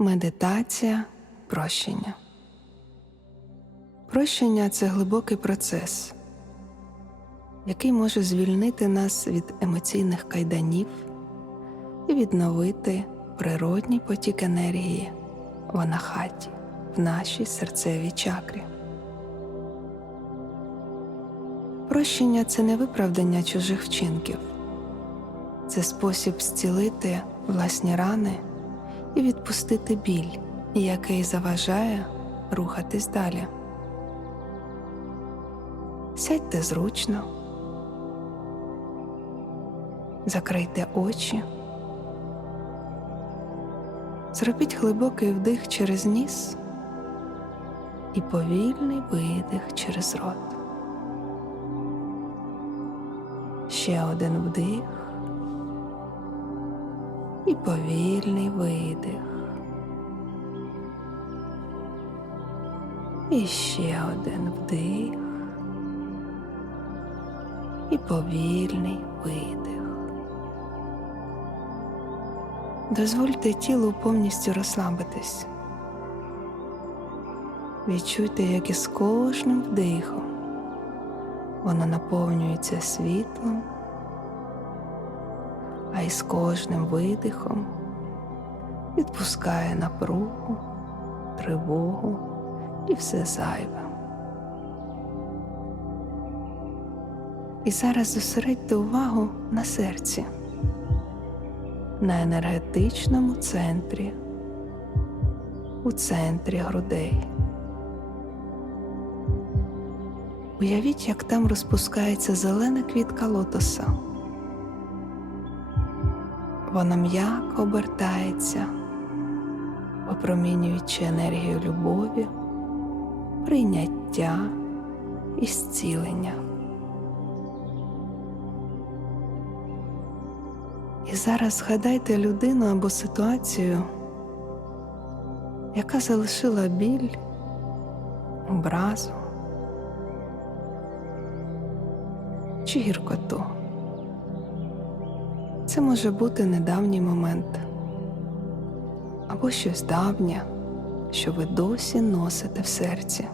Медитація прощення. Прощення це глибокий процес, який може звільнити нас від емоційних кайданів і відновити природній потік енергії в анахаті, в нашій серцевій чакрі. Прощення це не виправдання чужих вчинків, це спосіб зцілити власні рани і відпустити біль, який заважає рухатись далі. Сядьте зручно, закрийте очі, зробіть глибокий вдих через ніс і повільний видих через рот. Ще один вдих і повільний видих. І ще один вдих і повільний видих. Дозвольте тілу повністю розслабитись. Відчуйте, як із кожним вдихом воно наповнюється світлом, а із кожним видихом відпускає напругу, тривогу і все зайве. І зараз зосередьте увагу на серці, на енергетичному центрі, у центрі грудей. Уявіть, як там розпускається зелена квітка лотоса. Вона м'яко обертається, опромінюючи енергію любові, прийняття і зцілення. І зараз згадайте людину або ситуацію, яка залишила біль, образу чи гіркоту. Це може бути недавній момент або щось давнє, що ви досі носите в серці.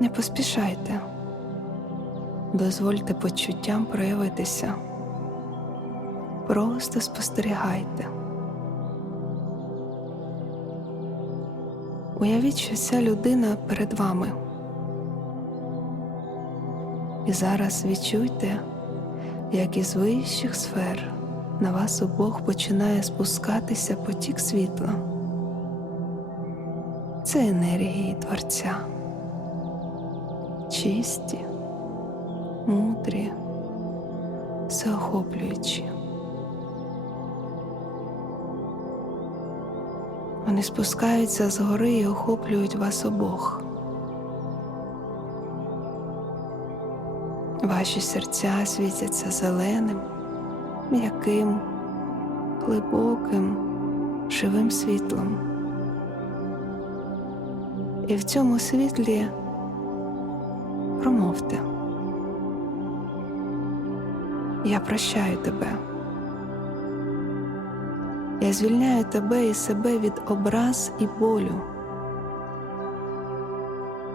Не поспішайте, дозвольте почуттям проявитися. Просто спостерігайте. Уявіть, що ця людина перед вами. І зараз відчуйте, як із вищих сфер на вас обох починає спускатися потік світла. Це енергії Творця, чисті, мудрі, всеохоплюючі. Вони спускаються з гори і охоплюють вас обох. Ваші серця світяться зеленим, м'яким, глибоким, живим світлом. І в цьому світлі промовте. Я прощаю тебе. Я звільняю тебе і себе від образ і болю.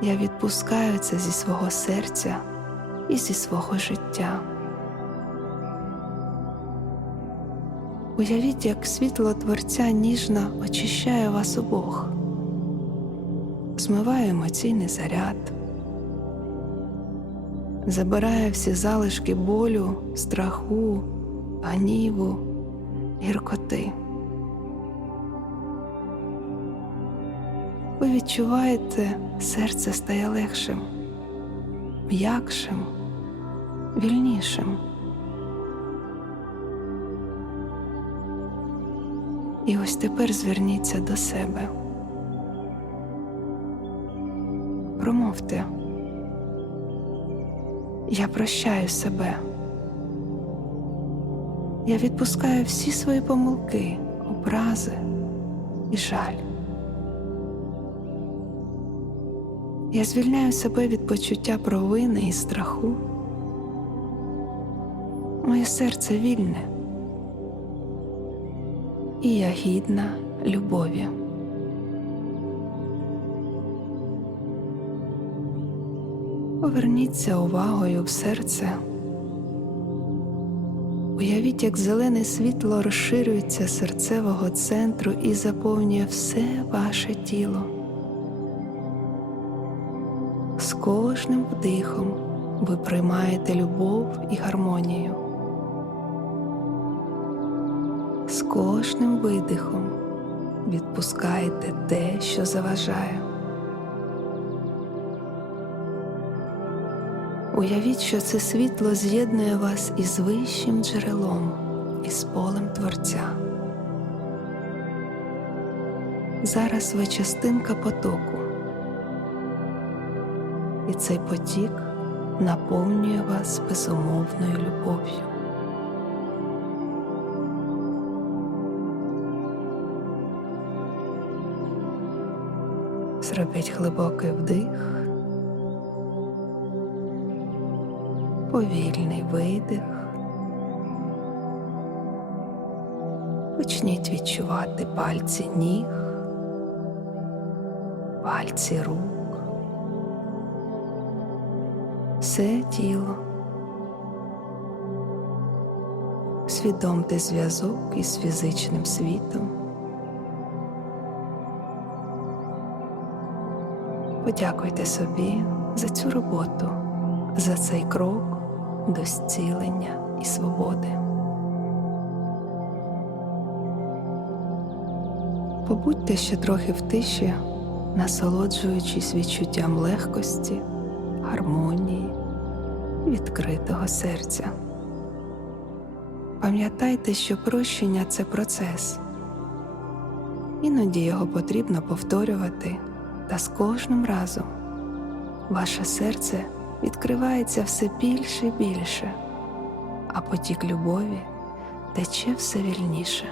Я відпускаю це зі свого серця і зі свого життя. Уявіть, як світло Творця ніжно очищає вас обох, змиває емоційний заряд, забирає всі залишки болю, страху, гніву, гіркоти. Ви відчуваєте, серце стає легшим, м'якшим вільнішим. І ось тепер зверніться до себе. Промовте, я прощаю себе. Я відпускаю всі свої помилки, образи і жаль. Я звільняю себе від почуття провини і страху. Моє серце вільне. і я гідна любові. Поверніться увагою в серце. Уявіть, як зелене світло розширюється серцевого центру і заповнює все ваше тіло. З кожним вдихом ви приймаєте любов і гармонію. Кожним видихом відпускаєте те, що заважає. Уявіть, що це світло з'єднує вас із вищим джерелом, із полем Творця. Зараз ви частинка потоку, і цей потік наповнює вас безумовною любов'ю. Зробіть глибокий вдих. повільний видих. Почніть відчувати пальці ніг, пальці рук, все тіло. Свідомте зв'язок із фізичним світом. Подякуйте собі за цю роботу, за цей крок до зцілення і свободи. Побудьте ще трохи в тиші, насолоджуючись відчуттям легкості, гармонії, відкритого серця. Пам'ятайте, що прощення це процес, іноді його потрібно повторювати, та з кожним разом ваше серце відкривається все більше і більше, а потік любові тече все вільніше.